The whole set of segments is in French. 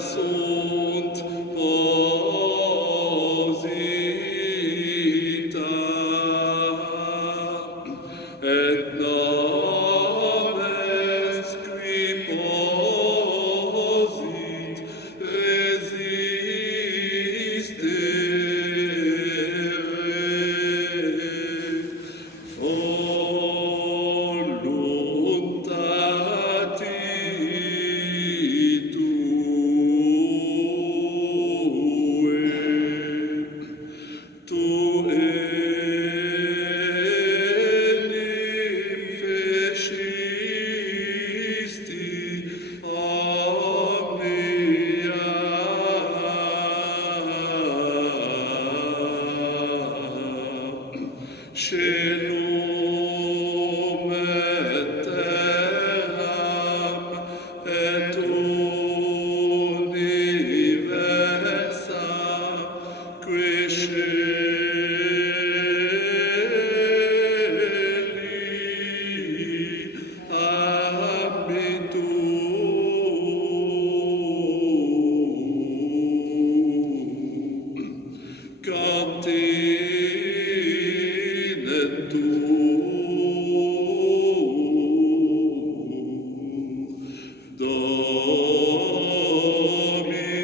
sunt posita, et noves qui posit resistere, voluntati tu enim fecisti omnia caelum et terram et universam qui sceli habitur, continet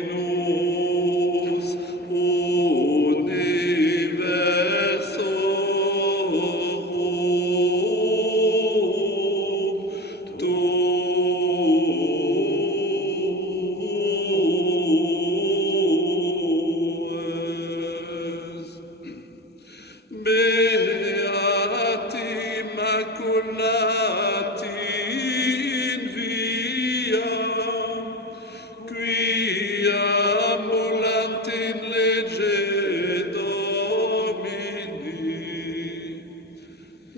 Dominus universorum tuus. Beati Immaculati in via, qui ambulant in legge Domini.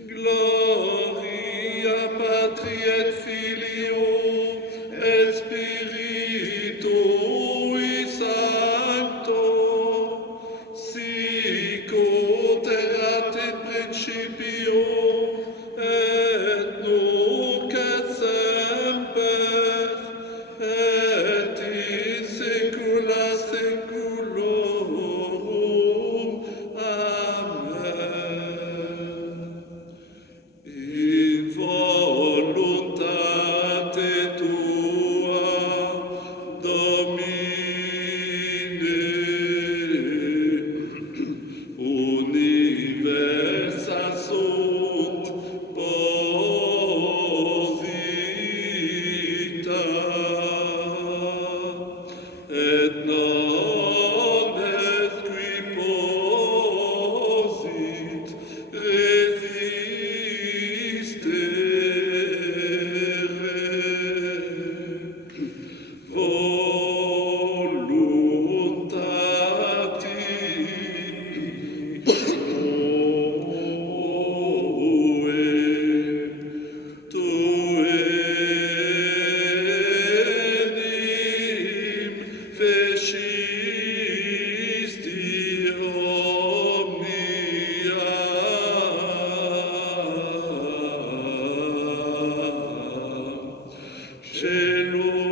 Gloria Patri et Filio et Spiritui Sancto, sic ut erat in principio et nunc et semper et in saecula saeculorum. Amen. In voluntate tua, Domine, universa sunt posita, et nones qui posit resistere, voluntati tu enim fecisti omnia caelum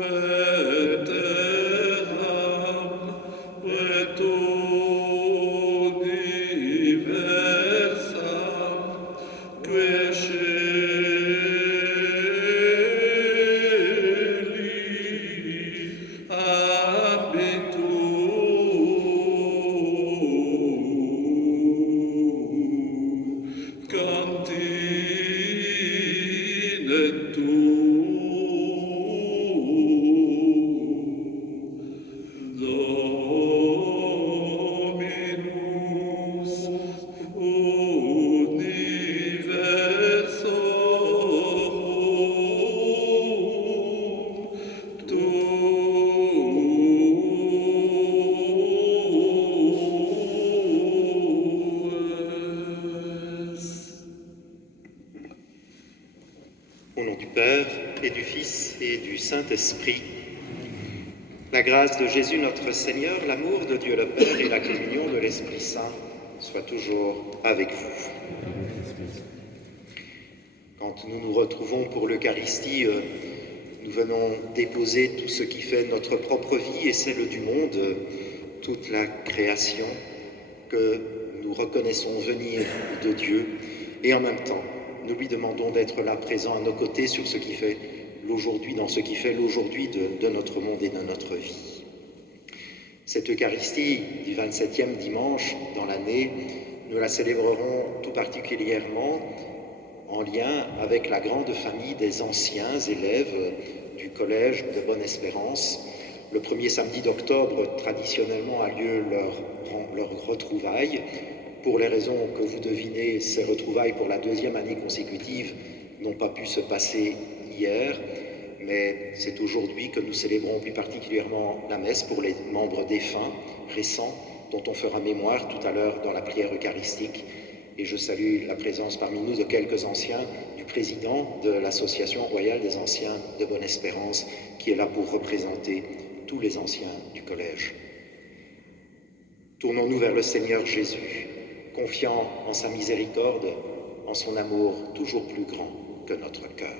et terram et universam qui sceli habitur, continet Dominus universorum tuus. Au nom du Père, et du Fils, et du Saint-Esprit, la grâce de Jésus notre Seigneur, l'amour de Dieu le Père et la communion de l'Esprit Saint soient toujours avec vous. Quand nous nous retrouvons pour l'Eucharistie, Nous venons déposer tout ce qui fait notre propre vie et celle du monde, toute la création que nous reconnaissons venir de Dieu. Et en même temps, nous lui demandons d'être là, présent à nos côtés sur ce qui fait l'aujourd'hui, dans ce qui fait l'aujourd'hui de notre monde et de notre vie. Cette Eucharistie du 27e dimanche dans l'année, nous la célébrerons tout particulièrement en lien avec la grande famille des anciens élèves du collège de Bonne-Espérance. Le premier samedi d'octobre, traditionnellement, a lieu leur retrouvaille. Pour les raisons que vous devinez, ces retrouvailles pour la deuxième année consécutive n'ont pas pu se passer hier, mais c'est aujourd'hui que nous célébrons plus particulièrement la messe pour les membres défunts récents, dont on fera mémoire tout à l'heure dans la prière eucharistique. Et je salue la présence parmi nous de quelques anciens, du président de l'Association royale des anciens de Bonne-Espérance, qui est là pour représenter tous les anciens du collège. Tournons-nous vers le Seigneur Jésus, confiant en sa miséricorde, en son amour toujours plus grand que notre cœur.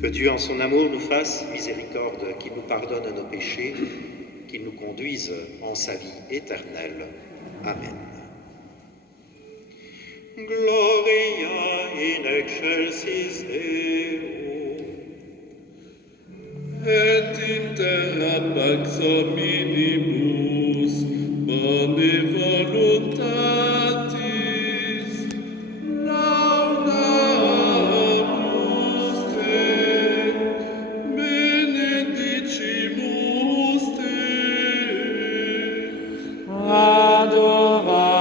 Que Dieu, en son amour, nous fasse miséricorde, qu'il nous pardonne nos péchés, qu'il nous conduise en sa vie éternelle. Amen. Gloria in excelsis Deo, et in terra pax hominibus, bone voluntatis, laudamus te, benedicimus te, adoramus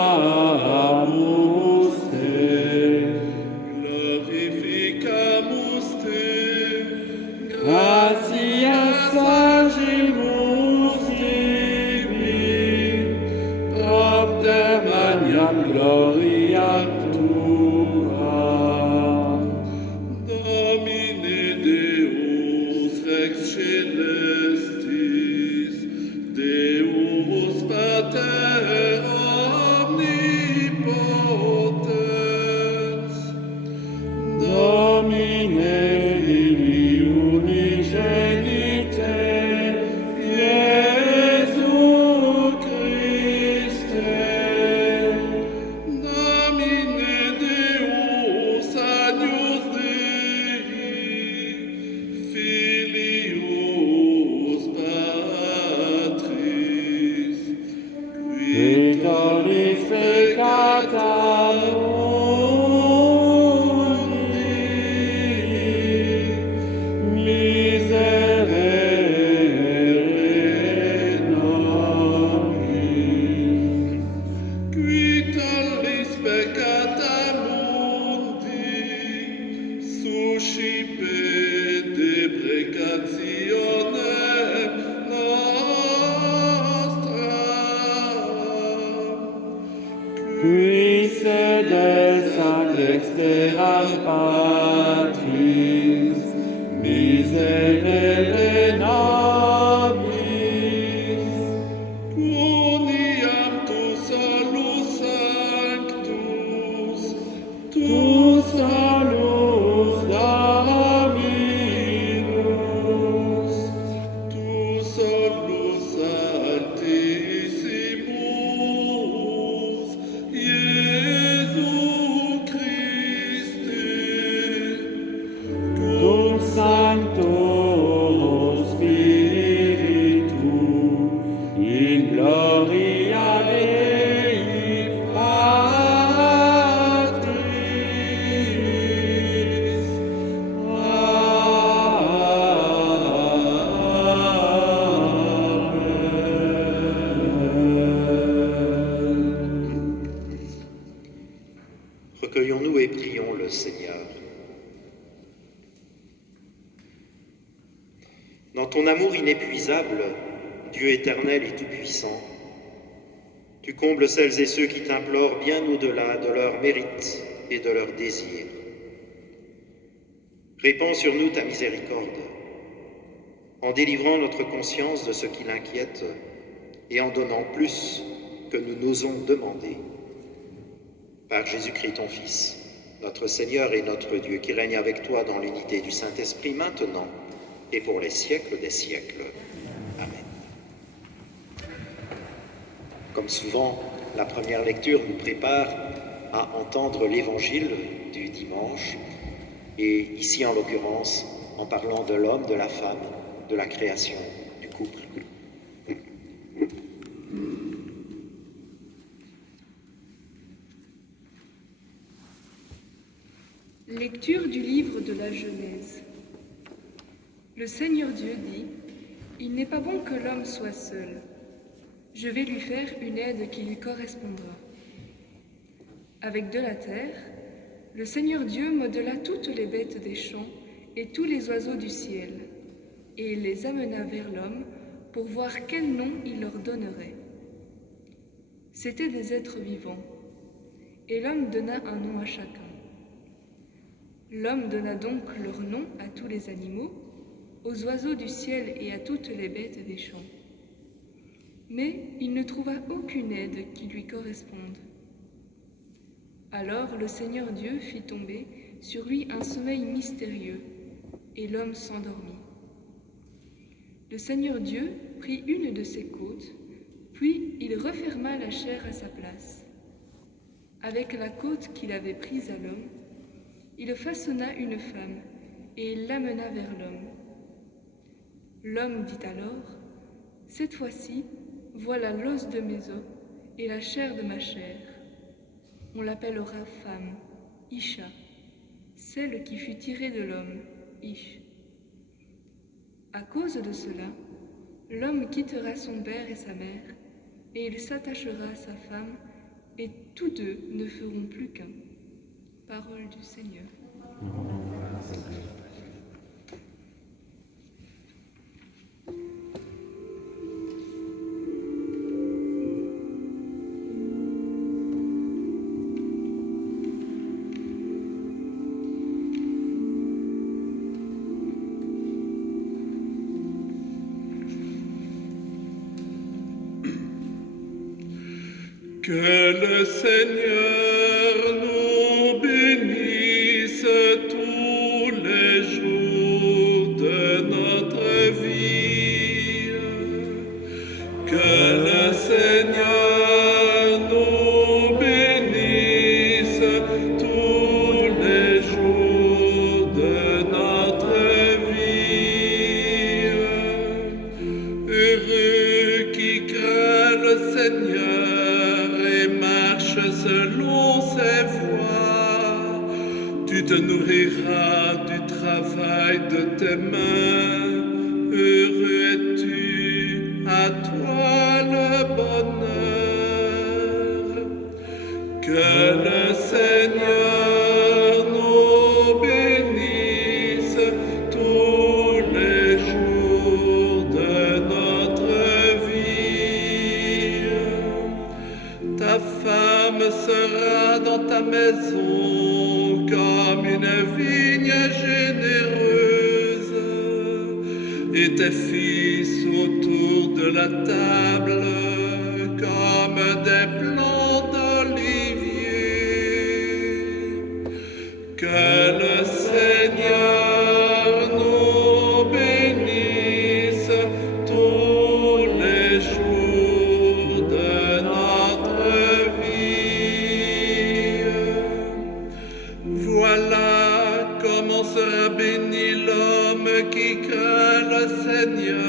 gloria tua. Domine Deus Rex Celestis, Deus Pater omnipotens, Domine Filii unigenite, Iesu Christe. Domine Deus Agnus Dei, Filius Patris, Qui tollis peccata mundi, miserere nobis. qui tollis peccata mundi, suscipe deprecationem nostra. Qui sedes ad dexteram Patris, miserere nobis. Uniam tu solus sanctus, Tu salus Dominus, tu solus altissimus, Iesu Christe, cum Sancto Spiritu, in gloria Dei Patris. Amen. Recueillons-nous et prions le Seigneur. Dans ton amour inépuisable, Dieu éternel et tout-puissant, tu combles celles et ceux qui t'implorent bien au-delà de leurs mérites et de leurs désirs. Répands sur nous ta miséricorde, en délivrant notre conscience de ce qui l'inquiète et en donnant plus que nous n'osons demander. Par Jésus-Christ ton Fils, notre Seigneur et notre Dieu, qui règne avec toi dans l'unité du Saint-Esprit maintenant et pour les siècles des siècles. Amen. Comme souvent, la première lecture nous prépare à entendre l'évangile du dimanche, et ici en l'occurrence, en parlant de l'homme, de la femme, de la création, du couple. Lecture du livre de la Genèse. Le Seigneur Dieu dit, « Il n'est pas bon que l'homme soit seul. Je vais lui faire une aide qui lui correspondra. » Avec de la terre, le Seigneur Dieu modela toutes les bêtes des champs et tous les oiseaux du ciel, et il les amena vers l'homme pour voir quel nom il leur donnerait. C'étaient des êtres vivants, et l'homme donna un nom à chacun. L'homme donna donc leur nom à tous les animaux, aux oiseaux du ciel et à toutes les bêtes des champs. Mais il ne trouva aucune aide qui lui corresponde. Alors le Seigneur Dieu fit tomber sur lui un sommeil mystérieux, et l'homme s'endormit. Le Seigneur Dieu prit une de ses côtes, puis il referma la chair à sa place. Avec la côte qu'il avait prise à l'homme, il façonna une femme, et il l'amena vers l'homme. L'homme dit alors, « Cette fois-ci, voilà l'os de mes os et la chair de ma chair. On l'appellera femme, Isha, celle qui fut tirée de l'homme, Ish. À cause de cela, l'homme quittera son père et sa mère, et il s'attachera à sa femme, et tous deux ne feront plus qu'un. » Parole du Seigneur. Que le Seigneur nous bénisse tous les jours de notre vie. Que le Seigneur nous bénisse tous les jours de notre vie. Heureux qui craint le Seigneur et marche selon ses voies. Tu te nourriras du travail de tes mains. Heureux es-tu, à toi le bonheur. Que le Seigneur nous bénisse tous les jours de notre vie. Ta femme sera dans ta maison comme une vigne généreuse, et tes fils autour de la table comme des plants d'olivier. Que le Seigneur nous bénisse tous les jours de notre vie. Voilà comment sera béni l'homme qui craint le Seigneur.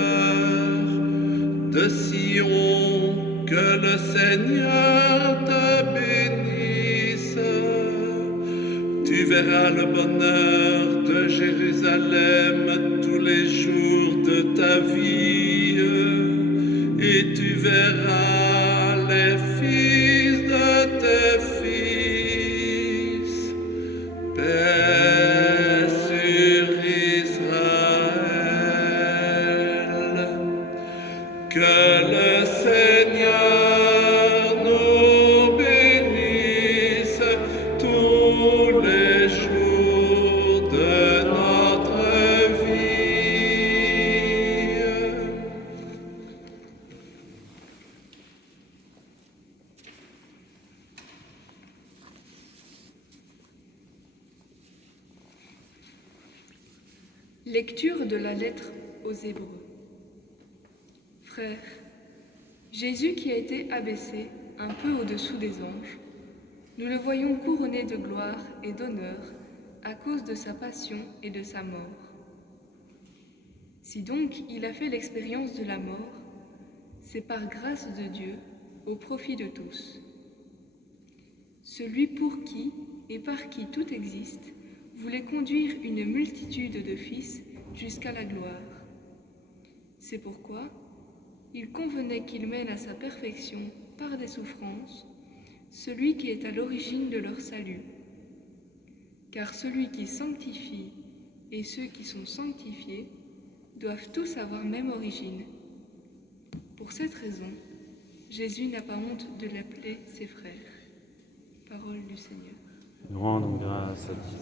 De Sion, que le Seigneur te bénisse. Tu verras le bonheur de Jérusalem tous les jours de ta vie, et tu verras les fils de tes fils. Paix sur Israël. Que le Seigneur nous bénisse tous les jours de notre vie. Lecture de la lettre aux Hébreux. Frères, Jésus qui a été abaissé un peu au-dessous des anges, nous le voyons couronné de gloire et d'honneur à cause de sa passion et de sa mort. Si donc il a fait l'expérience de la mort, c'est par grâce de Dieu au profit de tous. Celui pour qui et par qui tout existe voulait conduire une multitude de fils jusqu'à la gloire. C'est pourquoi il convenait qu'il mène à sa perfection par des souffrances celui qui est à l'origine de leur salut. Car celui qui sanctifie et ceux qui sont sanctifiés doivent tous avoir même origine. Pour cette raison, Jésus n'a pas honte de l'appeler ses frères. Parole du Seigneur. Nous rendons grâce à Dieu.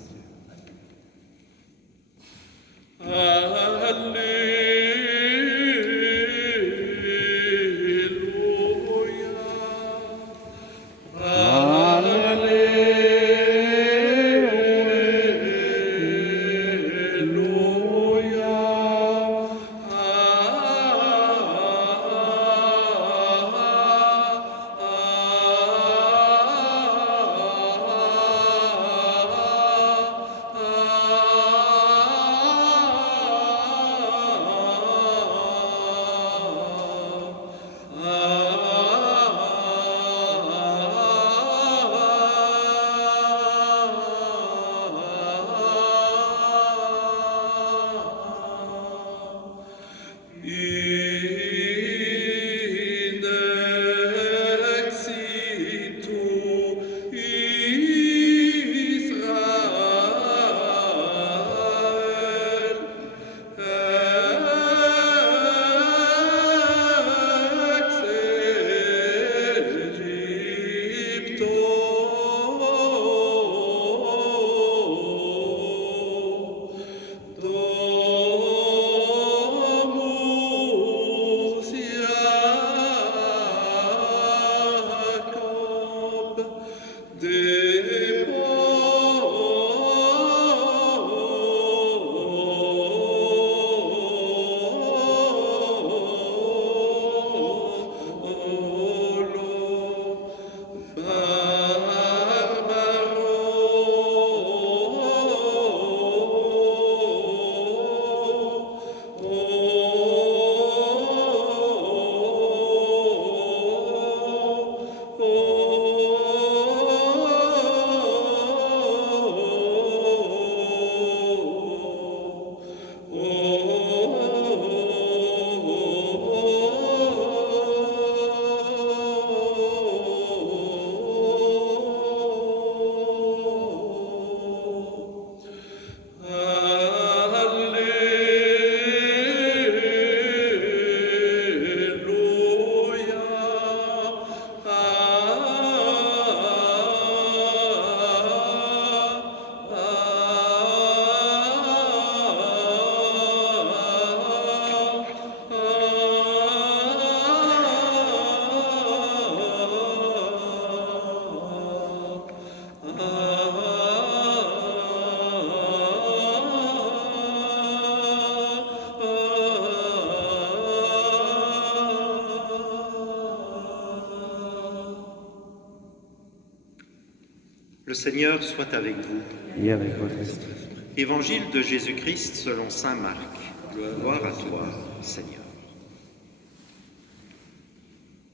Le Seigneur soit avec vous. Et avec votre esprit. Évangile de Jésus-Christ selon saint Marc. Gloire à toi, Seigneur.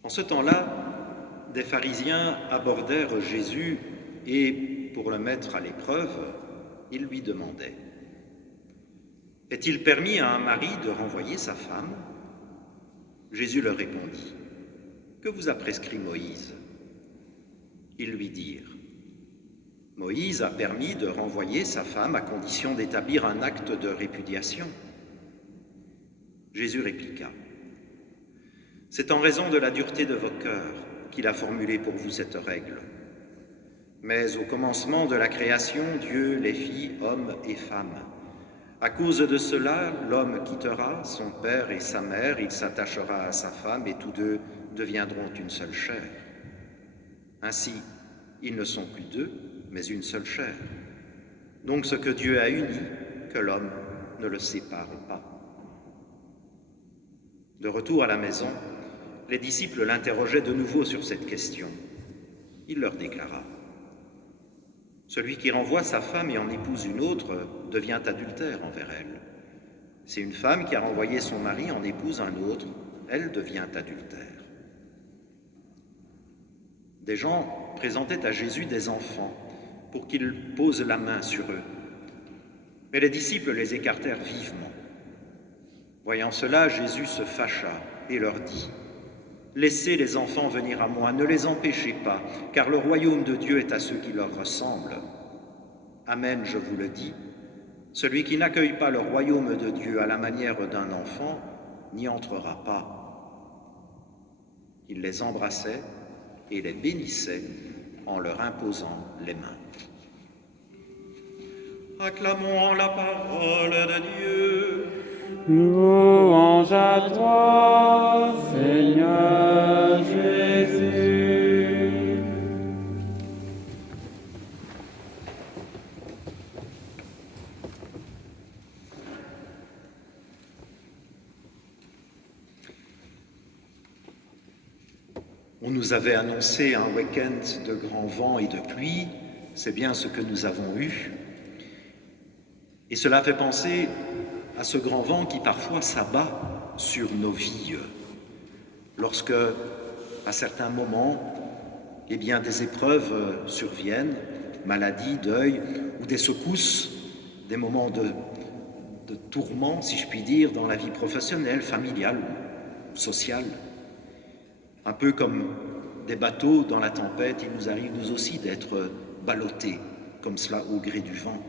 En ce temps-là, des pharisiens abordèrent Jésus et, pour le mettre à l'épreuve, ils lui demandaient : « Est-il permis à un mari de renvoyer sa femme ?» Jésus leur répondit : « Que vous a prescrit Moïse ?» Ils lui dirent : « Moïse a permis de renvoyer sa femme à condition d'établir un acte de répudiation. » Jésus répliqua : « C'est en raison de la dureté de vos cœurs qu'il a formulé pour vous cette règle. Mais au commencement de la création, Dieu les fit hommes et femmes. À cause de cela, l'homme quittera son père et sa mère, il s'attachera à sa femme et tous deux deviendront une seule chair. Ainsi, ils ne sont plus deux, mais une seule chair. Donc ce que Dieu a uni, que l'homme ne le sépare pas. » De retour à la maison, les disciples l'interrogeaient de nouveau sur cette question. Il leur déclara : « Celui qui renvoie sa femme et en épouse une autre devient adultère envers elle. Si une femme qui a renvoyé son mari en épouse un autre, elle devient adultère. » Des gens présentaient à Jésus des enfants pour qu'il pose la main sur eux. Mais les disciples les écartèrent vivement. Voyant cela, Jésus se fâcha et leur dit : « Laissez les enfants venir à moi, ne les empêchez pas, car le royaume de Dieu est à ceux qui leur ressemblent. Amen, je vous le dis, celui qui n'accueille pas le royaume de Dieu à la manière d'un enfant n'y entrera pas. » Il les embrassait et les bénissait en leur imposant les mains. Acclamons la parole de Dieu. Louange à toi, Seigneur Jésus. On nous avait annoncé un week-end de grand vent et de pluie, c'est bien ce que nous avons eu. Et cela fait penser à ce grand vent qui parfois s'abat sur nos vies, lorsque, à certains moments, des épreuves surviennent, maladie, deuil, ou des secousses, des moments de tourment, si je puis dire, dans la vie professionnelle, familiale, sociale. Un peu comme des bateaux dans la tempête, il nous arrive nous aussi d'être ballottés, comme cela au gré du vent.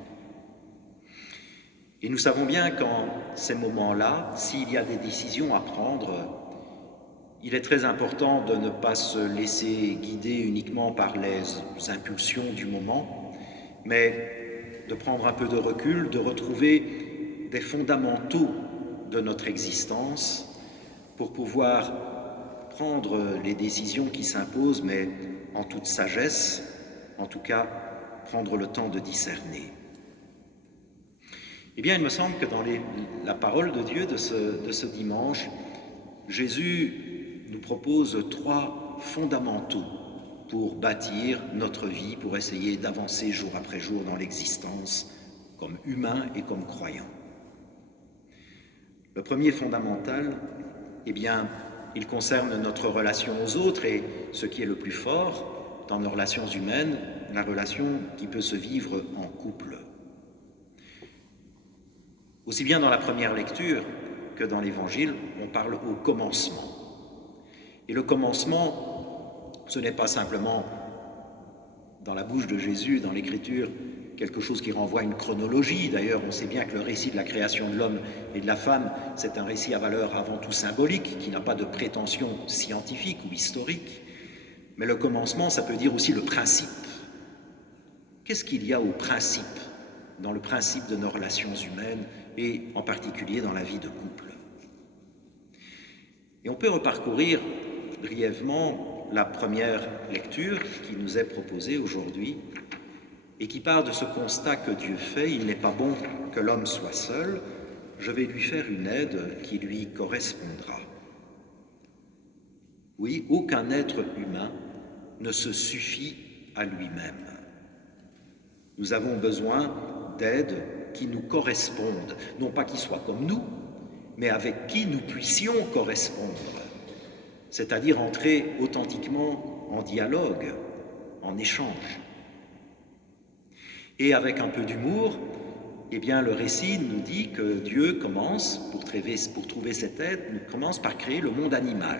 Et nous savons bien qu'en ces moments-là, s'il y a des décisions à prendre, il est très important de ne pas se laisser guider uniquement par les impulsions du moment, mais de prendre un peu de recul, de retrouver des fondamentaux de notre existence pour pouvoir prendre les décisions qui s'imposent, mais en toute sagesse, en tout cas, prendre le temps de discerner. Eh bien, il me semble que dans la parole de Dieu de ce dimanche, Jésus nous propose 3 fondamentaux pour bâtir notre vie, pour essayer d'avancer jour après jour dans l'existence, comme humain et comme croyant. Le premier fondamental, eh bien, il concerne notre relation aux autres et ce qui est le plus fort dans nos relations humaines, la relation qui peut se vivre en couple. Aussi bien dans la première lecture que dans l'Évangile, on parle au commencement. Et le commencement, ce n'est pas simplement dans la bouche de Jésus, dans l'Écriture, quelque chose qui renvoie à une chronologie. D'ailleurs, on sait bien que le récit de la création de l'homme et de la femme, c'est un récit à valeur avant tout symbolique, qui n'a pas de prétention scientifique ou historique. Mais le commencement, ça peut dire aussi le principe. Qu'est-ce qu'il y a au principe, dans le principe de nos relations humaines, et en particulier dans la vie de couple? Et on peut reparcourir brièvement la première lecture qui nous est proposée aujourd'hui et qui part de ce constat que Dieu fait: il n'est pas bon que l'homme soit seul, je vais lui faire une aide qui lui correspondra. Oui, aucun être humain ne se suffit à lui-même. Nous avons besoin d'aide qui nous correspondent, non pas qui soient comme nous, mais avec qui nous puissions correspondre, c'est-à-dire entrer authentiquement en dialogue, en échange. Et avec un peu d'humour, eh bien, le récit nous dit que Dieu commence, pour trouver cette aide, commence par créer le monde animal,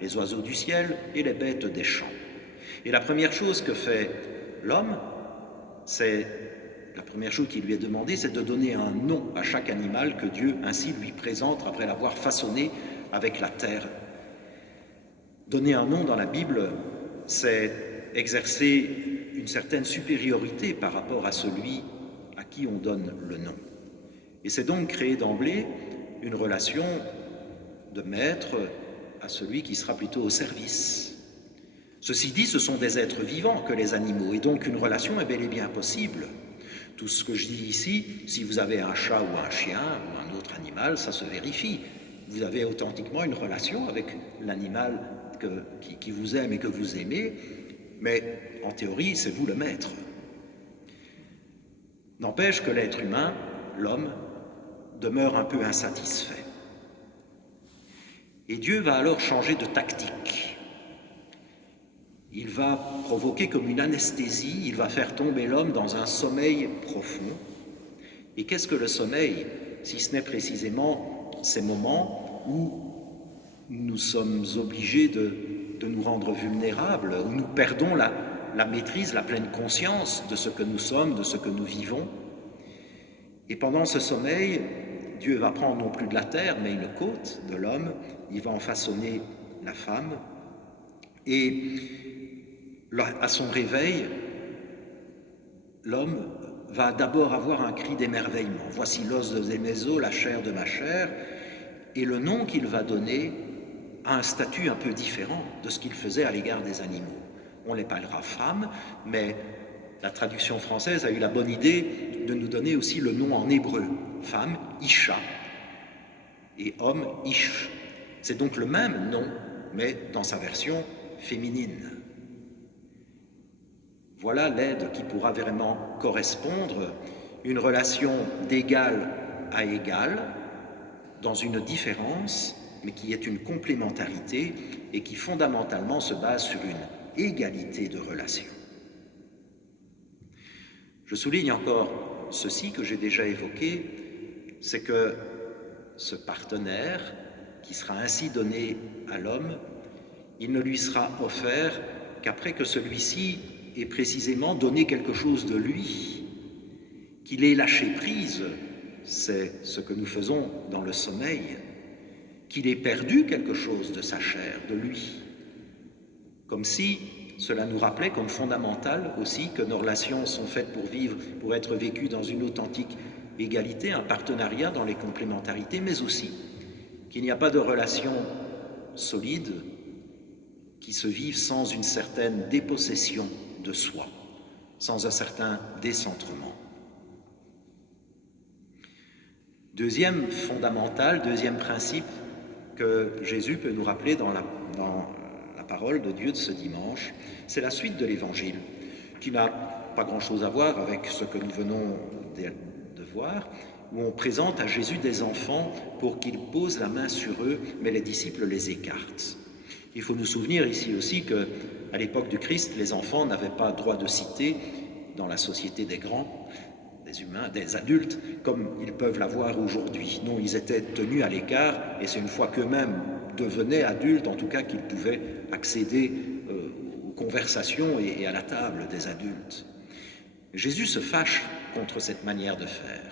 les oiseaux du ciel et les bêtes des champs. Et la première chose que fait l'homme, la première chose qui lui est demandée, c'est de donner un nom à chaque animal que Dieu ainsi lui présente après l'avoir façonné avec la terre. Donner un nom dans la Bible, c'est exercer une certaine supériorité par rapport à celui à qui on donne le nom. Et c'est donc créer d'emblée une relation de maître à celui qui sera plutôt au service. Ceci dit, ce sont des êtres vivants que les animaux, et donc une relation est bel et bien possible. Tout ce que je dis ici, si vous avez un chat ou un chien ou un autre animal, ça se vérifie. Vous avez authentiquement une relation avec l'animal qui vous aime et que vous aimez, mais en théorie, c'est vous le maître. N'empêche que l'être humain, l'homme, demeure un peu insatisfait. Et Dieu va alors changer de tactique. Il va provoquer comme une anesthésie, il va faire tomber l'homme dans un sommeil profond. Et qu'est-ce que le sommeil, si ce n'est précisément ces moments où nous sommes obligés de nous rendre vulnérables, où nous perdons la maîtrise, la pleine conscience de ce que nous sommes, de ce que nous vivons. Et pendant ce sommeil, Dieu va prendre non plus de la terre, mais une côte de l'homme, il va en façonner la femme, et à son réveil, l'homme va d'abord avoir un cri d'émerveillement. Voici l'os de mes os, la chair de ma chair, et le nom qu'il va donner a un statut un peu différent de ce qu'il faisait à l'égard des animaux. On l'appellera femme, mais la traduction française a eu la bonne idée de nous donner aussi le nom en hébreu. Femme, Isha, et homme, Ish. C'est donc le même nom, mais dans sa version féminine. Voilà l'aide qui pourra vraiment correspondre, une relation d'égal à égal, dans une différence, mais qui est une complémentarité et qui fondamentalement se base sur une égalité de relation. Je souligne encore ceci que j'ai déjà évoqué, c'est que ce partenaire qui sera ainsi donné à l'homme, il ne lui sera offert qu'après que celui-ci ait précisément donné quelque chose de lui, qu'il ait lâché prise, c'est ce que nous faisons dans le sommeil, qu'il ait perdu quelque chose de sa chair, de lui, comme si cela nous rappelait comme fondamental aussi que nos relations sont faites pour être vécues dans une authentique égalité, un partenariat dans les complémentarités, mais aussi qu'il n'y a pas de relation solide qui se vive sans une certaine dépossession de soi, sans un certain décentrement. Deuxième fondamental, deuxième principe que Jésus peut nous rappeler dans la parole de Dieu de ce dimanche, c'est la suite de l'Évangile, qui n'a pas grand-chose à voir avec ce que nous venons de voir, où on présente à Jésus des enfants pour qu'il pose la main sur eux, mais les disciples les écartent. Il faut nous souvenir ici aussi qu'à l'époque du Christ, les enfants n'avaient pas droit de cité dans la société des grands, des humains, des adultes, comme ils peuvent l'avoir aujourd'hui. Non, ils étaient tenus à l'écart, et c'est une fois qu'eux-mêmes devenaient adultes, en tout cas, qu'ils pouvaient accéder aux conversations et à la table des adultes. Jésus se fâche contre cette manière de faire.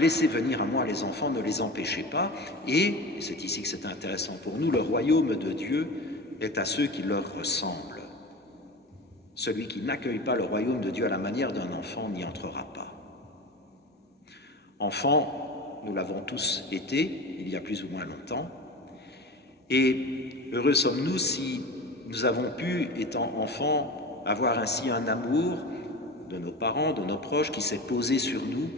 Laissez venir à moi les enfants, ne les empêchez pas, et c'est ici que c'est intéressant pour nous, le royaume de Dieu est à ceux qui leur ressemblent. Celui qui n'accueille pas le royaume de Dieu à la manière d'un enfant n'y entrera pas. Enfants, nous l'avons tous été, il y a plus ou moins longtemps, et heureux sommes-nous si nous avons pu, étant enfants, avoir ainsi un amour de nos parents, de nos proches, qui s'est posé sur nous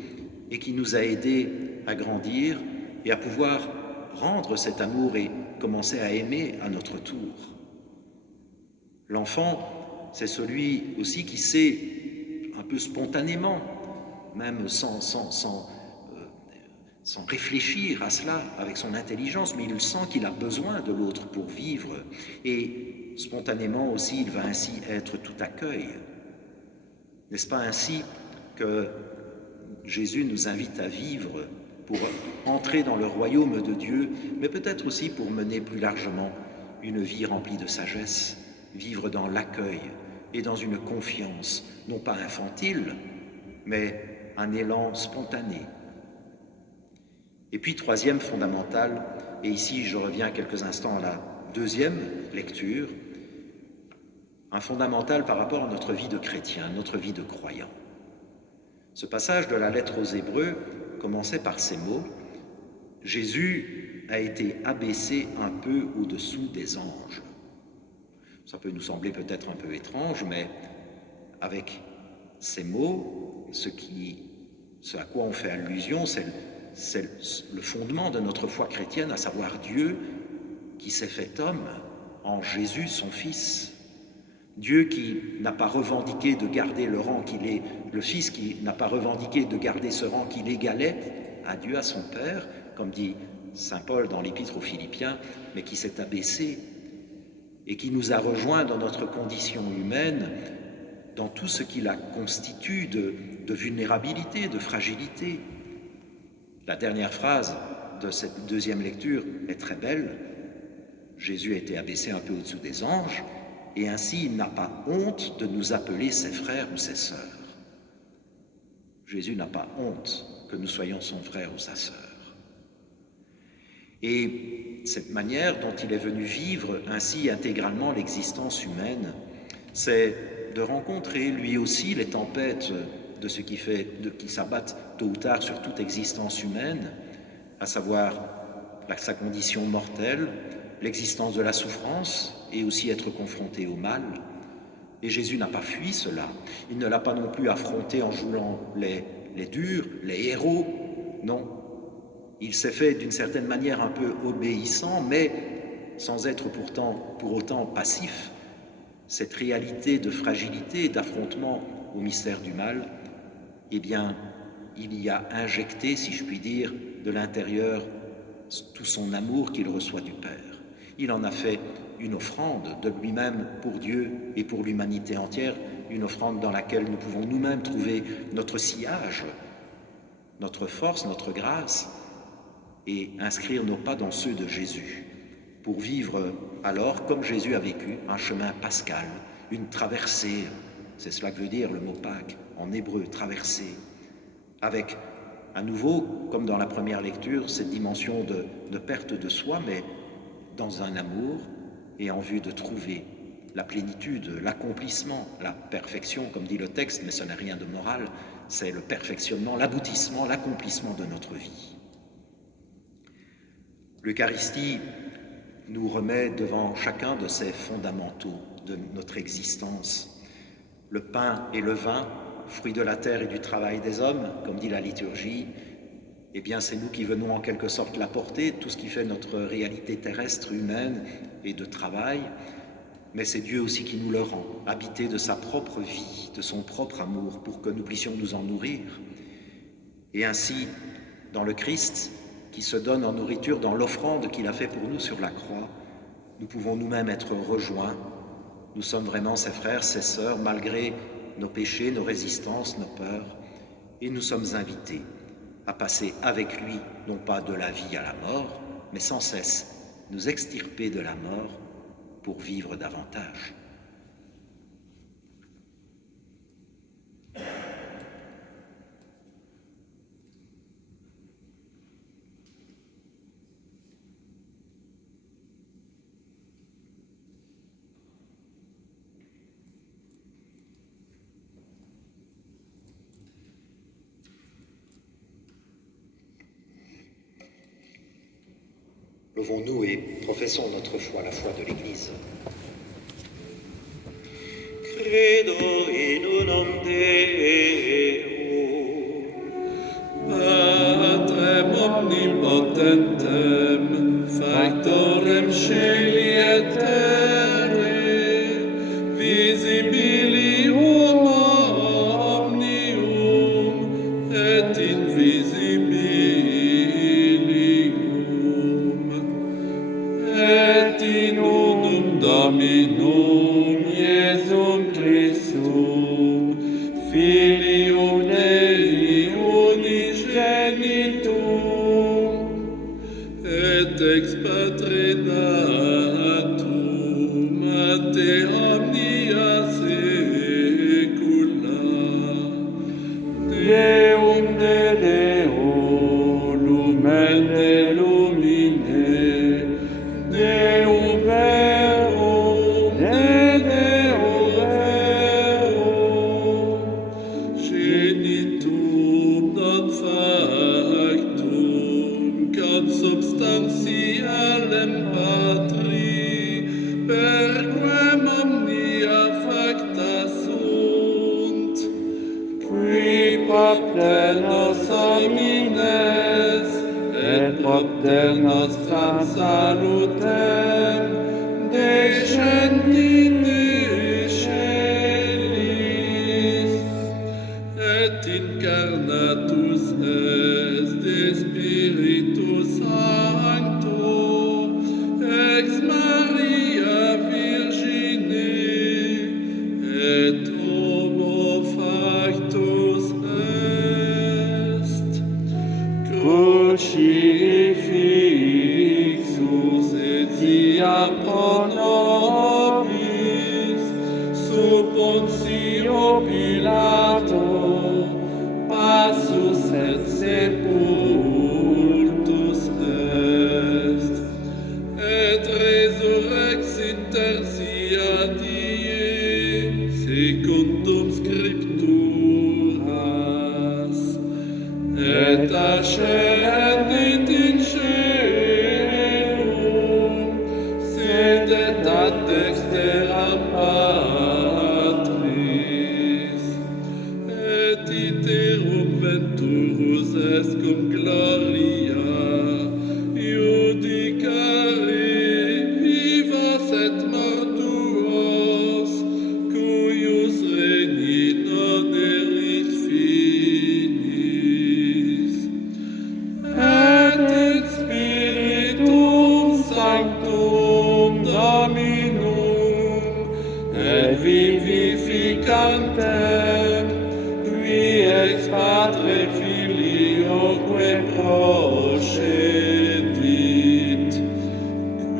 et qui nous a aidés à grandir et à pouvoir rendre cet amour et commencer à aimer à notre tour. L'enfant, c'est celui aussi qui sait, un peu spontanément, même sans réfléchir à cela avec son intelligence, mais il sent qu'il a besoin de l'autre pour vivre. Et spontanément aussi, il va ainsi être tout accueil. N'est-ce pas ainsi que Jésus nous invite à vivre pour entrer dans le royaume de Dieu, mais peut-être aussi pour mener plus largement une vie remplie de sagesse, vivre dans l'accueil et dans une confiance, non pas infantile, mais un élan spontané. Et puis, troisième fondamental, et ici je reviens quelques instants à la deuxième lecture, un fondamental par rapport à notre vie de chrétien, notre vie de croyant. Ce passage de la lettre aux Hébreux commençait par ces mots: Jésus a été abaissé un peu au-dessous des anges. Ça peut nous sembler peut-être un peu étrange, mais avec ces mots, ce à quoi on fait allusion, c'est le fondement de notre foi chrétienne, à savoir Dieu qui s'est fait homme en Jésus, son Fils. Dieu qui n'a pas revendiqué de garder le rang qu'il est, le Fils qui n'a pas revendiqué de garder ce rang qu'il égalait à Dieu, à son Père, comme dit saint Paul dans l'Épître aux Philippiens, mais qui s'est abaissé et qui nous a rejoints dans notre condition humaine, dans tout ce qui la constitue de vulnérabilité, de fragilité. La dernière phrase de cette deuxième lecture est très belle. Jésus a été abaissé un peu au-dessous des anges, et ainsi il n'a pas honte de nous appeler ses frères ou ses sœurs. Jésus n'a pas honte que nous soyons son frère ou sa sœur. Et cette manière dont il est venu vivre ainsi intégralement l'existence humaine, c'est de rencontrer lui aussi les tempêtes de ce qui s'abattent tôt ou tard sur toute existence humaine, à savoir sa condition mortelle, l'existence de la souffrance et aussi être confronté au mal. Et Jésus n'a pas fui cela. Il ne l'a pas non plus affronté en jouant les durs, les héros. Non. Il s'est fait d'une certaine manière un peu obéissant, mais sans être pour autant passif. Cette réalité de fragilité et d'affrontement au mystère du mal, eh bien, il y a injecté, si je puis dire, de l'intérieur tout son amour qu'il reçoit du Père. Il en a fait une offrande de lui-même pour Dieu et pour l'humanité entière, une offrande dans laquelle nous pouvons nous-mêmes trouver notre sillage, notre force, notre grâce, et inscrire nos pas dans ceux de Jésus, pour vivre alors, comme Jésus a vécu, un chemin pascal, une traversée, c'est cela que veut dire le mot Pâques, en hébreu, traversée, avec à nouveau, comme dans la première lecture, cette dimension de perte de soi, mais dans un amour et en vue de trouver la plénitude, l'accomplissement, la perfection, comme dit le texte, mais ce n'est rien de moral, c'est le perfectionnement, l'aboutissement, l'accomplissement de notre vie. L'Eucharistie nous remet devant chacun de ces fondamentaux de notre existence. Le pain et le vin, fruits de la terre et du travail des hommes, comme dit la liturgie, eh bien c'est nous qui venons en quelque sorte l'apporter, tout ce qui fait notre réalité terrestre, humaine et de travail, mais c'est Dieu aussi qui nous le rend, habité de sa propre vie, de son propre amour, pour que nous puissions nous en nourrir. Et ainsi, dans le Christ, qui se donne en nourriture dans l'offrande qu'il a fait pour nous sur la croix, nous pouvons nous-mêmes être rejoints. Nous sommes vraiment ses frères, ses sœurs, malgré nos péchés, nos résistances, nos peurs, et nous sommes invités à passer avec lui, non pas de la vie à la mort, mais sans cesse nous extirper de la mort pour vivre davantage. Levons-nous et professons notre foi, la foi de l'Église. Credo in unum Deo, Patrem omnipotentem, Factorem Caeli et Terrae, visibilium Deum Dei unigenitum, et ex Patre datum, a te omnia saecula. Deum de Deo, lumen de lumine, Deum verum, de Deo verum, Genitum non factum, consubstantialem Patri, perquem omnia facta sunt, qui propter nos homines, et propter nostram salutem, descendi de celis, et incarnatus est de Spiritus Sancto, ex Maria Virgine, et homo factus est. crucifixus et ia pro nobis, sub Pontio Pilato, passus et sepultus est. Et resurrexit tertia die, secundum Scripturas, et ascendit in caelum, sedet ad dexteram Patris, et iterum venturus est cum gloria, iudicare vivos et mortuos, cuius regni non erit finis. et in Spiritum Sanctum Dominum, et vivificantem, qui ex Patre Filioque procedit,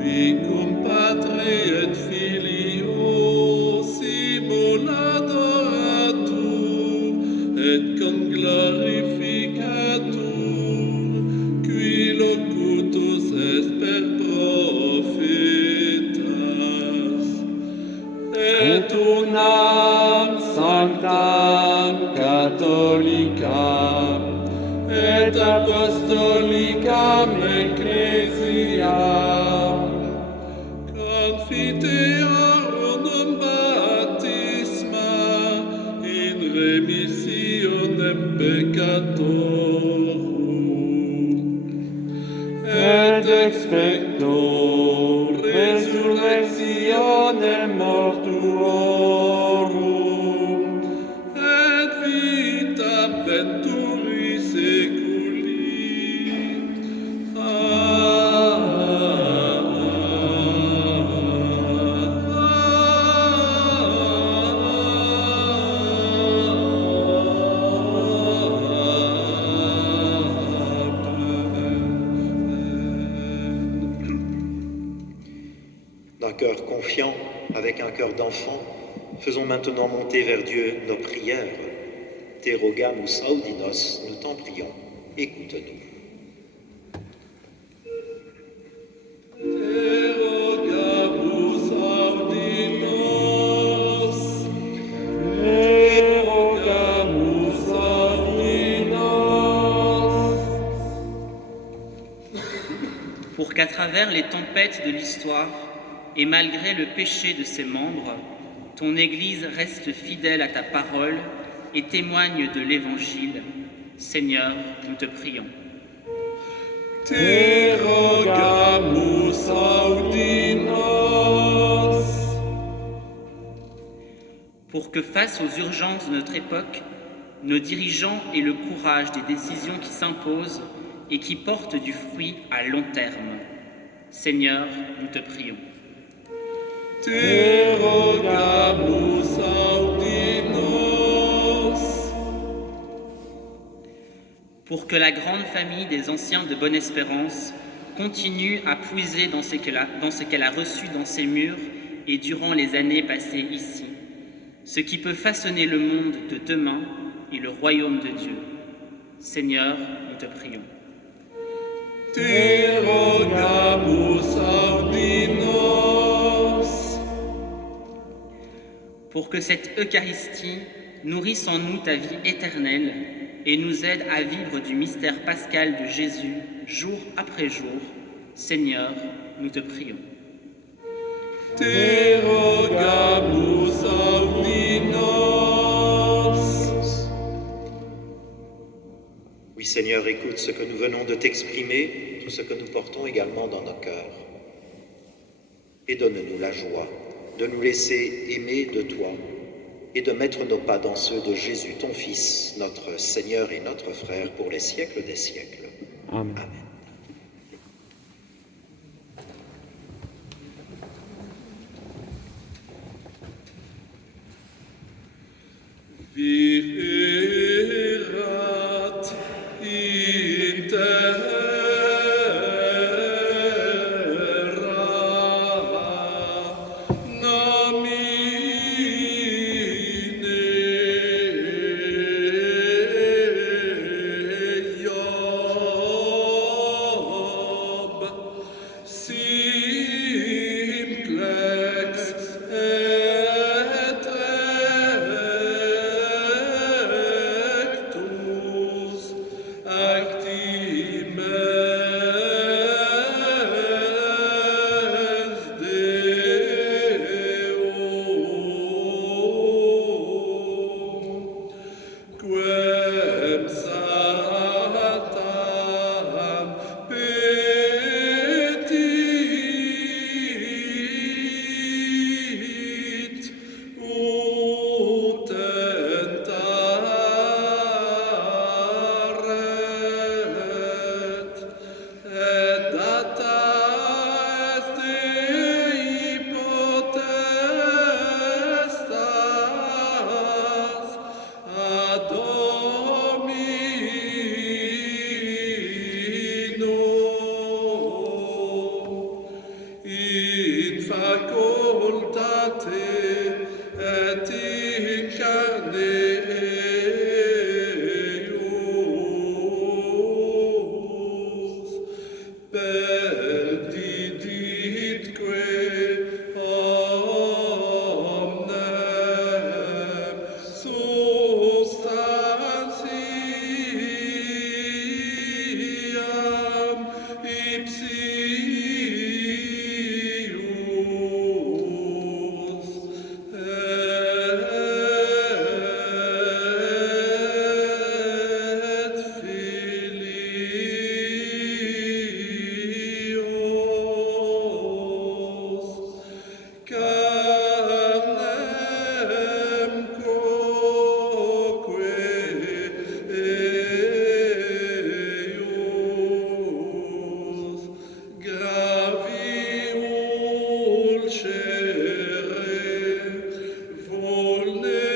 Qui cum Patre et Filio simul adoratur, et conglorificatur, qui locutus est per prophetas. et unam sanctam catholicam, et apostolicam ecclesiam, Confiteorum baptisma in remissionem peccatorum, et expecto resurrectionem mortuorum, et vitam venturi seculi. D'un cœur confiant, avec un cœur d'enfant, faisons maintenant monter vers Dieu nos prières. Te rogamus audinos, nous t'en prions, écoute-nous. Te rogamus audinos, et rogamus audinos. Pour qu'à travers les tempêtes de l'histoire et malgré le péché de ses membres, ton Église reste fidèle à ta parole et témoigne de l'Évangile. Seigneur, nous te prions. te rogamus audinos. Pour que face aux urgences de notre époque, nos dirigeants aient le courage des décisions qui s'imposent et qui portent du fruit à long terme. Seigneur, nous te prions. Te rogamus audinos. pour que la grande famille des anciens de Bonne-Espérance continue à puiser dans ce qu'elle a reçu dans ces murs et durant les années passées ici, ce qui peut façonner le monde de demain et le royaume de Dieu. Seigneur, nous te prions. Te rogamus audi nos. Pour que cette Eucharistie nourrisse en nous ta vie éternelle et nous aide à vivre du mystère pascal de Jésus jour après jour, Seigneur, nous te prions. Te rogamus audi nos. Oui, Seigneur, écoute ce que nous venons de t'exprimer, tout ce que nous portons également dans nos cœurs. Et donne-nous la joie de nous laisser aimer de toi et de mettre nos pas dans ceux de Jésus, ton Fils, notre Seigneur et notre Frère, pour les siècles des siècles. Amen. Amen. Virat in terra nomine Iob simplex et rectus actimes Deum, quem Satan petit ut tentaret, et data est Dei potestas ad homino in facultate et in carne eius perdiditque omnem substantiam ipsius et filios carnem quoque eius gravi ulcere vulneravi.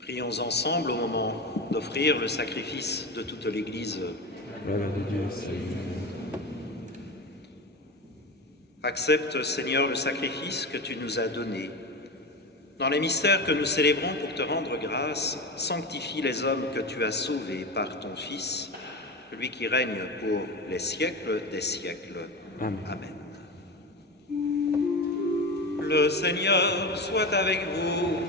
Prions ensemble au moment d'offrir le sacrifice de toute l'Église. Gloire de Dieu, Seigneur. Accepte, Seigneur, le sacrifice que tu nous as donné. Dans les mystères que nous célébrons pour te rendre grâce, sanctifie les hommes que tu as sauvés par ton Fils, lui qui règne pour les siècles des siècles. Amen. Amen. Le Seigneur soit avec vous.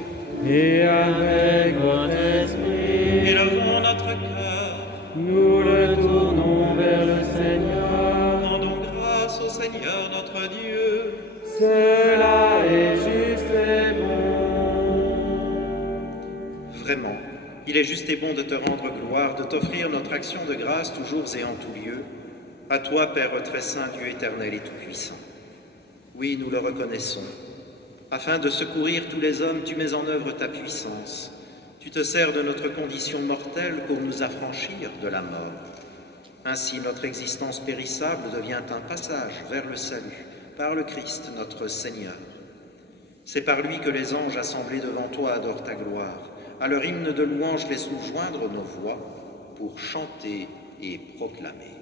Et avec votre esprit, Élevons notre cœur. nous le tournons vers le Seigneur. Rendons grâce au Seigneur notre Dieu. Cela est juste et bon. Vraiment, il est juste et bon de te rendre gloire, de t'offrir notre action de grâce toujours et en tout lieu. À toi, Père très saint, Dieu éternel et tout-puissant. Oui, nous le reconnaissons. Afin de secourir tous les hommes, tu mets en œuvre ta puissance. Tu te sers de notre condition mortelle pour nous affranchir de la mort. Ainsi, notre existence périssable devient un passage vers le salut par le Christ notre Seigneur. C'est par lui que les anges assemblés devant toi adorent ta gloire. À leur hymne de louange, laisse-nous joindre nos voix pour chanter et proclamer.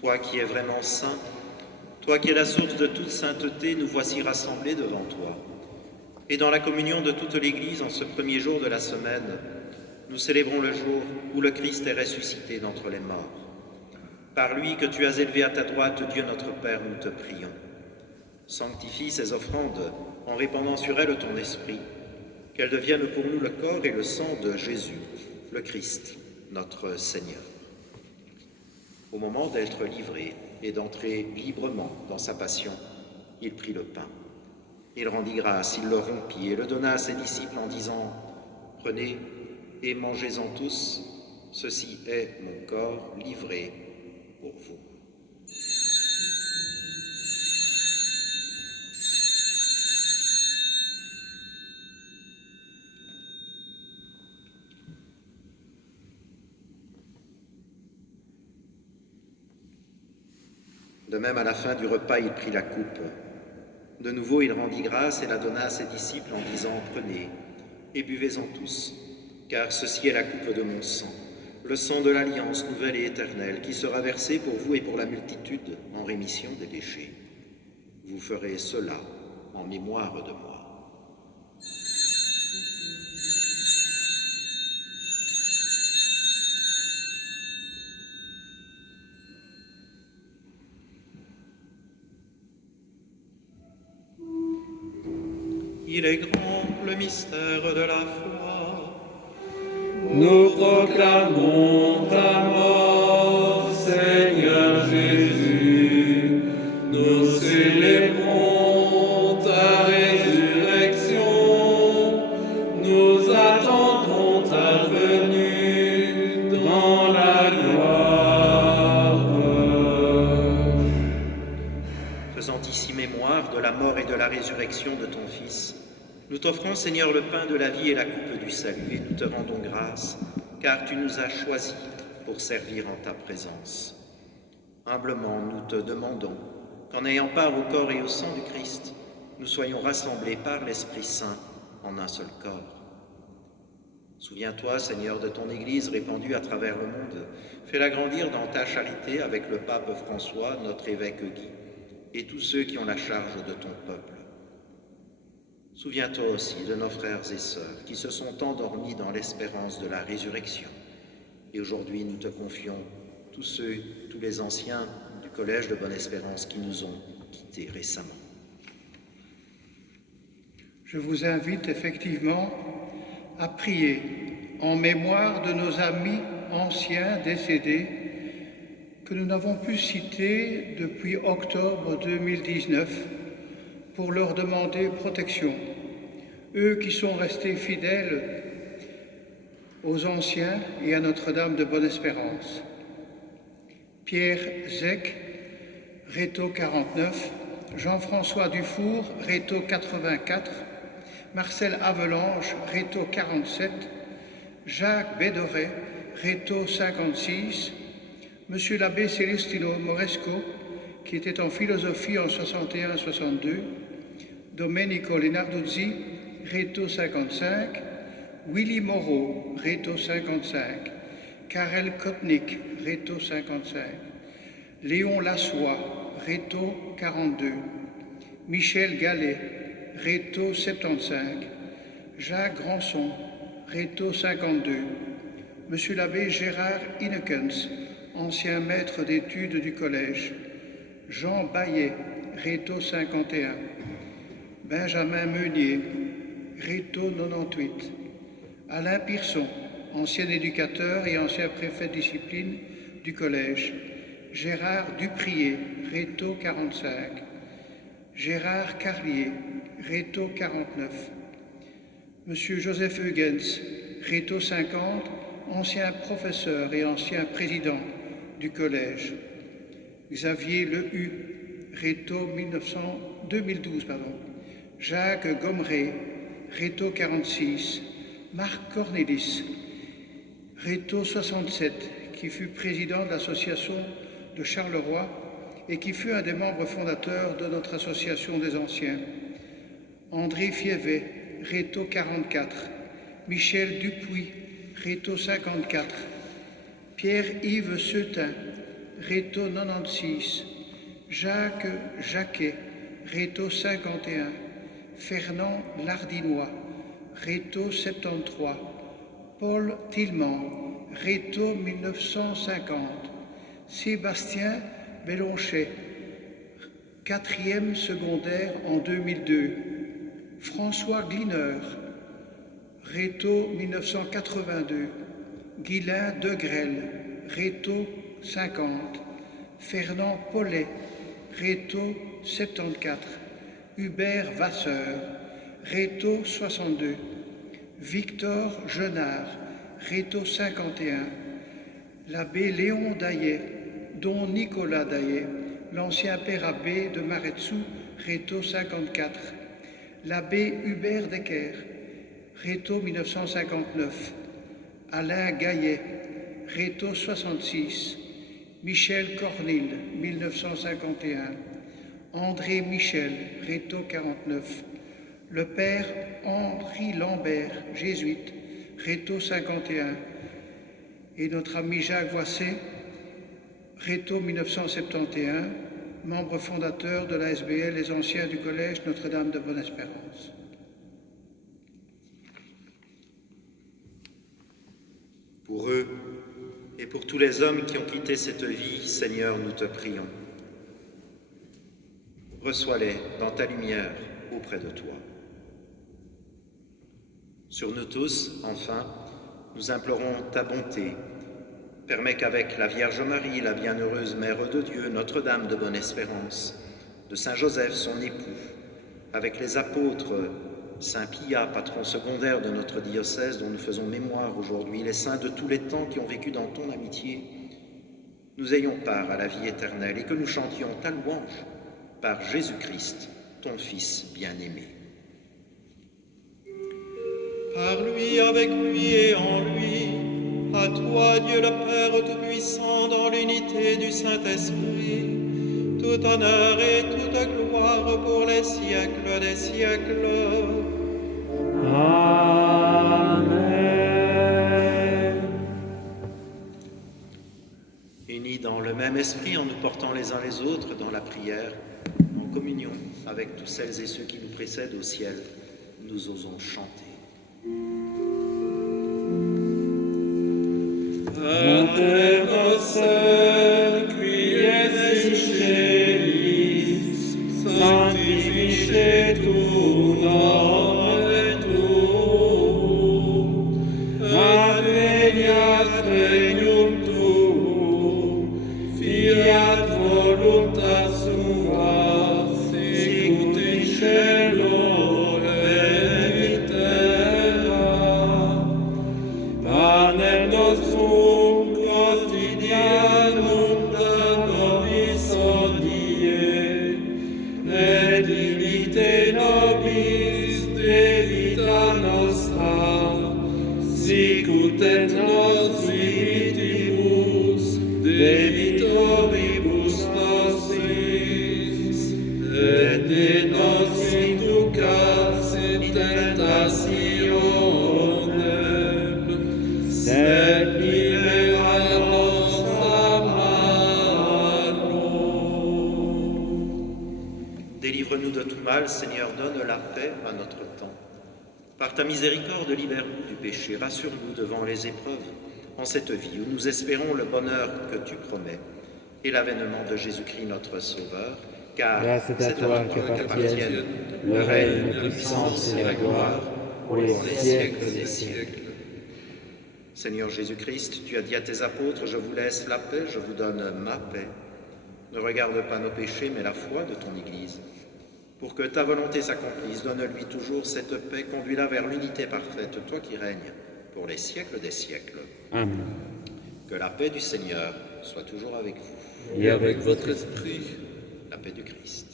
Toi qui es vraiment saint, toi qui es la source de toute sainteté, nous voici rassemblés devant toi. Et dans la communion de toute l'Église, en ce premier jour de la semaine, nous célébrons le jour où le Christ est ressuscité d'entre les morts. Par lui que tu as élevé à ta droite, Dieu notre Père, nous te prions. Sanctifie ces offrandes en répandant sur elles ton esprit, qu'elles deviennent pour nous le corps et le sang de Jésus, le Christ, notre Seigneur. Au moment d'être livré et d'entrer librement dans sa passion, il prit le pain. Il rendit grâce, il le rompit et le donna à ses disciples en disant « Prenez et mangez-en tous, ceci est mon corps livré pour vous. » De même, à la fin du repas, il prit la coupe. De nouveau, il rendit grâce et la donna à ses disciples en disant « Prenez et buvez-en tous, car ceci est la coupe de mon sang, le sang de l'alliance nouvelle et éternelle, qui sera versé pour vous et pour la multitude en rémission des péchés. Vous ferez cela en mémoire de moi. » Il est grand le mystère de la foi. Nous proclamons ta mort, Seigneur Jésus. Nous célébrons ta résurrection. Nous attendons ta venue dans la gloire. Faisant ici mémoire de la mort et de la résurrection de ton Fils, nous t'offrons, Seigneur, le pain de la vie et la coupe du salut, et nous te rendons grâce, car tu nous as choisis pour servir en ta présence. Humblement, nous te demandons qu'en ayant part au corps et au sang du Christ, nous soyons rassemblés par l'Esprit Saint en un seul corps. Souviens-toi, Seigneur, de ton Église répandue à travers le monde. Fais-la grandir dans ta charité avec le pape François, notre évêque Guy, et tous ceux qui ont la charge de ton peuple. Souviens-toi aussi de nos frères et sœurs qui se sont endormis dans l'espérance de la résurrection. Et aujourd'hui, nous te confions tous les anciens du Collège de Bonne-Espérance qui nous ont quittés récemment. Je vous invite effectivement à prier en mémoire de nos amis anciens décédés que nous n'avons pu citer depuis octobre 2019 pour leur demander protection, eux qui sont restés fidèles aux anciens et à Notre-Dame de Bonne-Espérance. Pierre Zec, Réto 49, Jean-François Dufour, Réto 84, Marcel Avelange, Réto 47, Jacques Bédoret, Réto 56, Monsieur l'abbé Celestino Moresco, qui était en philosophie en 61-62, Domenico Lenarduzzi, Réto 55, Willy Moreau, Réto 55, Karel Kotnik, Réto 55, Léon Lassois, Réto 42, Michel Gallet, Réto 75, Jacques Granson, Réto 52, Monsieur l'abbé Gérard Innekens, ancien maître d'études du collège, Jean Baillet, Réto 51, Benjamin Meunier, Réto 98, Alain Pearson, ancien éducateur et ancien préfet de discipline du collège, Gérard Duprier, Réto 45, Gérard Carlier, Réto 49, Monsieur Joseph Huygens, Réto 50, ancien professeur et ancien président du collège, Xavier Lehu, Réto 2012, Jacques Gommeret, Réto 46, Marc Cornelis, Réto 67, qui fut président de l'association de Charleroi et qui fut un des membres fondateurs de notre association des anciens, André Fievet, Réto 44, Michel Dupuis, Réto 54, Pierre-Yves Seutin, Réto 96, Jacques Jacquet, Réto 51, Fernand Lardinois, Réto 73, Paul Tillman, Réto 1950, Sébastien Bélonchet, 4e secondaire en 2002, François Glineur, Réto 1982, Guylain Degrelle, Réto 50, Fernand Paulet, Réto 74, Hubert Vasseur, Réto 62, Victor Genard, Réto 51, l'abbé Léon Daillet, dont Nicolas Daillet, l'ancien père abbé de Maretsou, Réto 54, l'abbé Hubert Decker, Réto 1959, Alain Gaillet, Réto 66, Michel Cornille, 1951, André Michel, Réto 49, le père Henri Lambert, jésuite, Réto 51, et notre ami Jacques Voisset, Réto 1971, membre fondateur de la SBL Les Anciens du Collège Notre-Dame de Bonne-Espérance. Pour eux et pour tous les hommes qui ont quitté cette vie, Seigneur, nous te prions. Reçois-les dans ta lumière auprès de toi. Sur nous tous, enfin, nous implorons ta bonté. Permets qu'avec la Vierge Marie, la bienheureuse Mère de Dieu, Notre-Dame de Bonne-Espérance, de Saint Joseph, son époux, avec les apôtres, Saint Pia, patron secondaire de notre diocèse dont nous faisons mémoire aujourd'hui, les saints de tous les temps qui ont vécu dans ton amitié, nous ayons part à la vie éternelle et que nous chantions ta louange par Jésus-Christ, ton Fils bien-aimé. Par lui, avec lui et en lui, à toi, Dieu le Père Tout-Puissant, dans l'unité du Saint-Esprit, tout honneur et toute gloire pour les siècles des siècles. Amen. Unis dans le même esprit, en nous portant les uns les autres dans la prière, en communion avec tous celles et ceux qui nous précèdent au ciel, nous osons chanter. Pater noster, qui es in celis, sanctificetur nomen tuum, vita nostra, sicut et nos dimittimus debitoribus nostris, et ne nos inducas in tentationem, sed libera nos a malo. Délivre-nous de tout mal, Seigneur, donne la paix à notre temps. Par ta miséricorde, libère-nous du péché, rassure-nous devant les épreuves, en cette vie où nous espérons le bonheur que tu promets et l'avènement de Jésus-Christ notre Sauveur, car Grâce est à toi qu'appartiennent le règne, la puissance et la gloire pour les siècles des siècles. Seigneur Jésus-Christ, tu as dit à tes apôtres, je vous laisse la paix, je vous donne ma paix. Ne regarde pas nos péchés, mais la foi de ton Église. Pour que ta volonté s'accomplisse, donne-lui toujours cette paix, conduis-la vers l'unité parfaite, toi qui règnes pour les siècles des siècles. Amen. Que la paix du Seigneur soit toujours avec vous. Et avec votre esprit. La paix du Christ.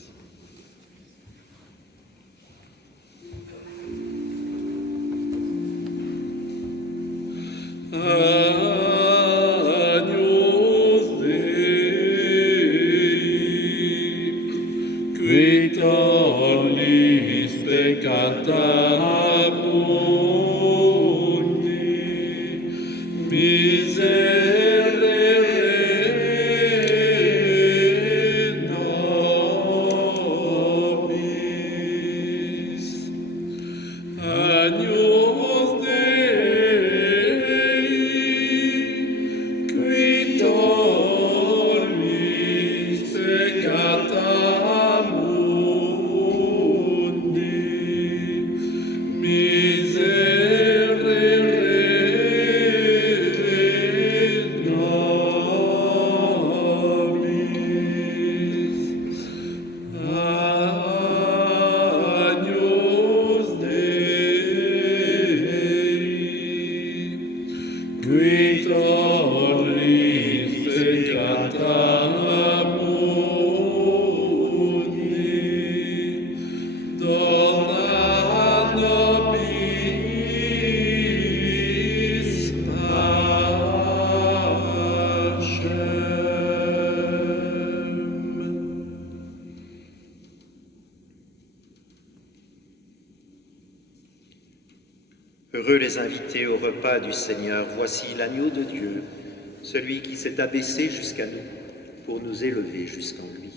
Agnus Dei, qui tollis peccata mundi, miserere nobis. Agnus Dei, qui tollis peccata mundi, miserere nobis. Agnus Dei, qui tollis peccata mundi, dona nobis pacem. Heureux les invités au repas du Seigneur, voici l'agneau de Dieu, celui qui s'est abaissé jusqu'à nous pour nous élever jusqu'en lui.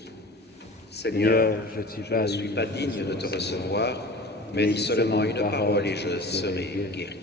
Seigneur, je ne suis pas digne de te recevoir, mais dis seulement une parole et je serai guéri.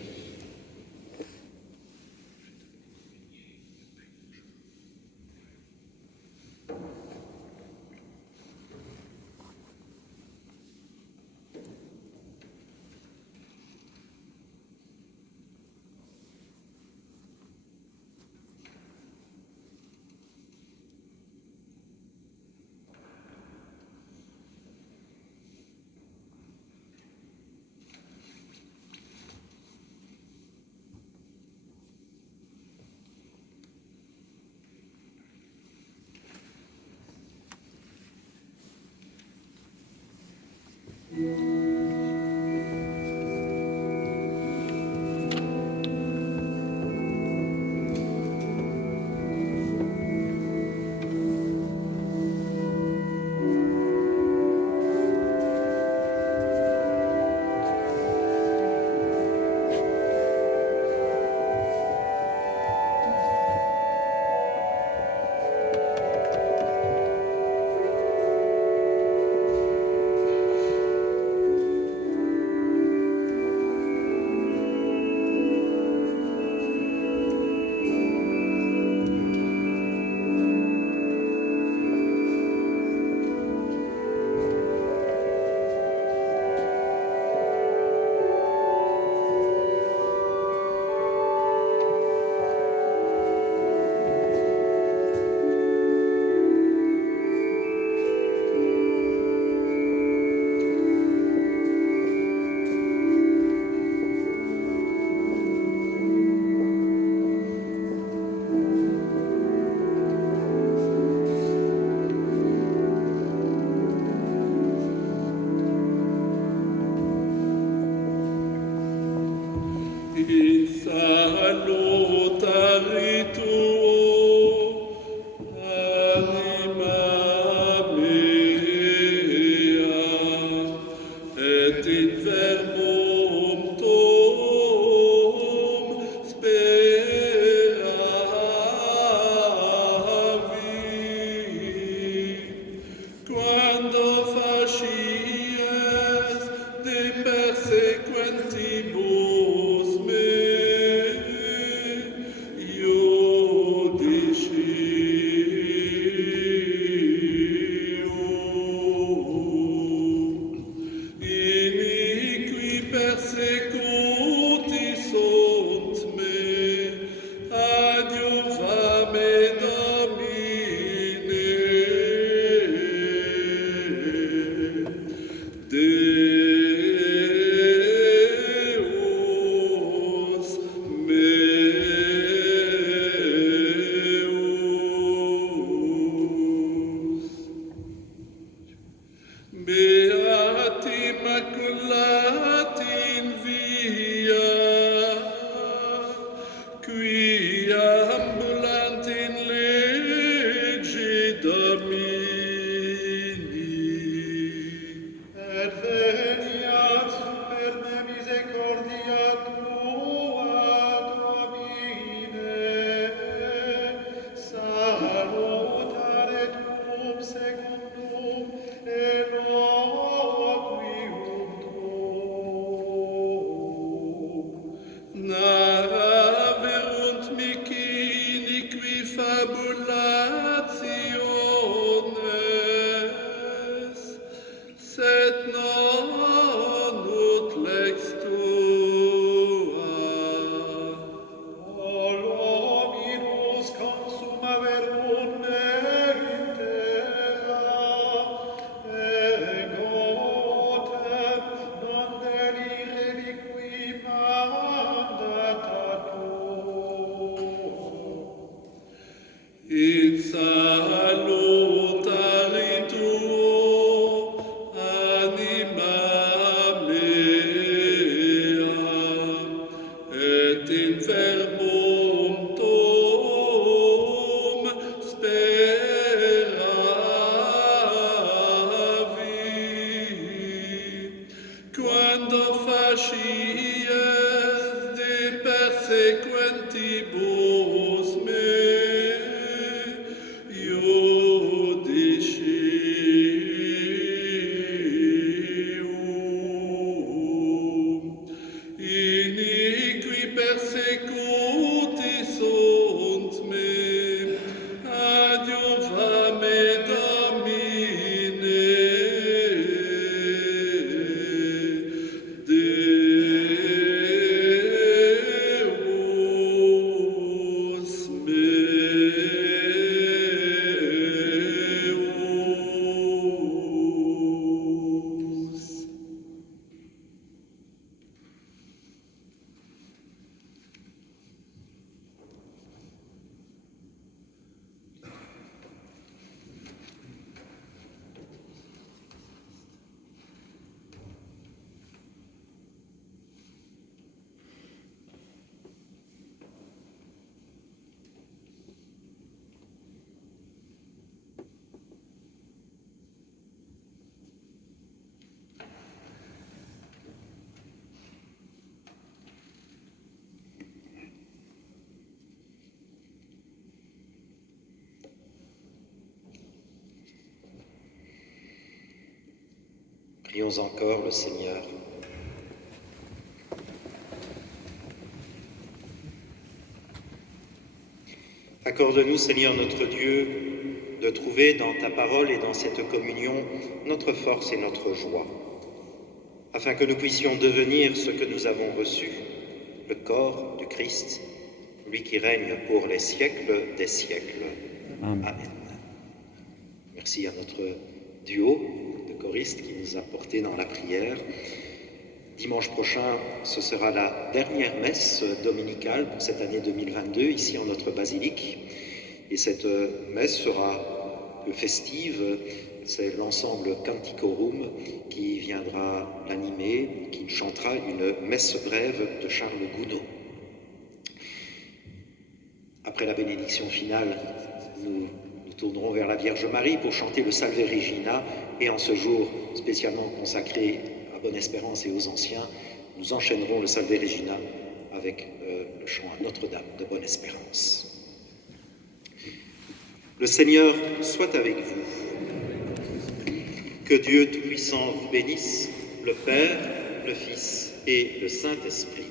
Prions encore le Seigneur. Accorde-nous, Seigneur notre Dieu, de trouver dans ta parole et dans cette communion notre force et notre joie, afin que nous puissions devenir ce que nous avons reçu, le corps du Christ, lui qui règne pour les siècles des siècles. Amen. Merci à notre duo de choristes qui nous a portés dans la prière. Dimanche prochain, ce sera la dernière messe dominicale pour cette année 2022, ici en notre basilique. Et cette messe sera festive. C'est l'ensemble Canticorum qui viendra l'animer, qui chantera une messe brève de Charles Gounod. Après la bénédiction finale, nous nous tournerons vers la Vierge Marie pour chanter le Salve Regina, et en ce jour spécialement consacré à Bonne Espérance et aux anciens, nous enchaînerons le Salve Regina avec le chant à Notre-Dame de Bonne Espérance. Le Seigneur soit avec vous. Que Dieu Tout-Puissant vous bénisse, le Père, le Fils et le Saint-Esprit.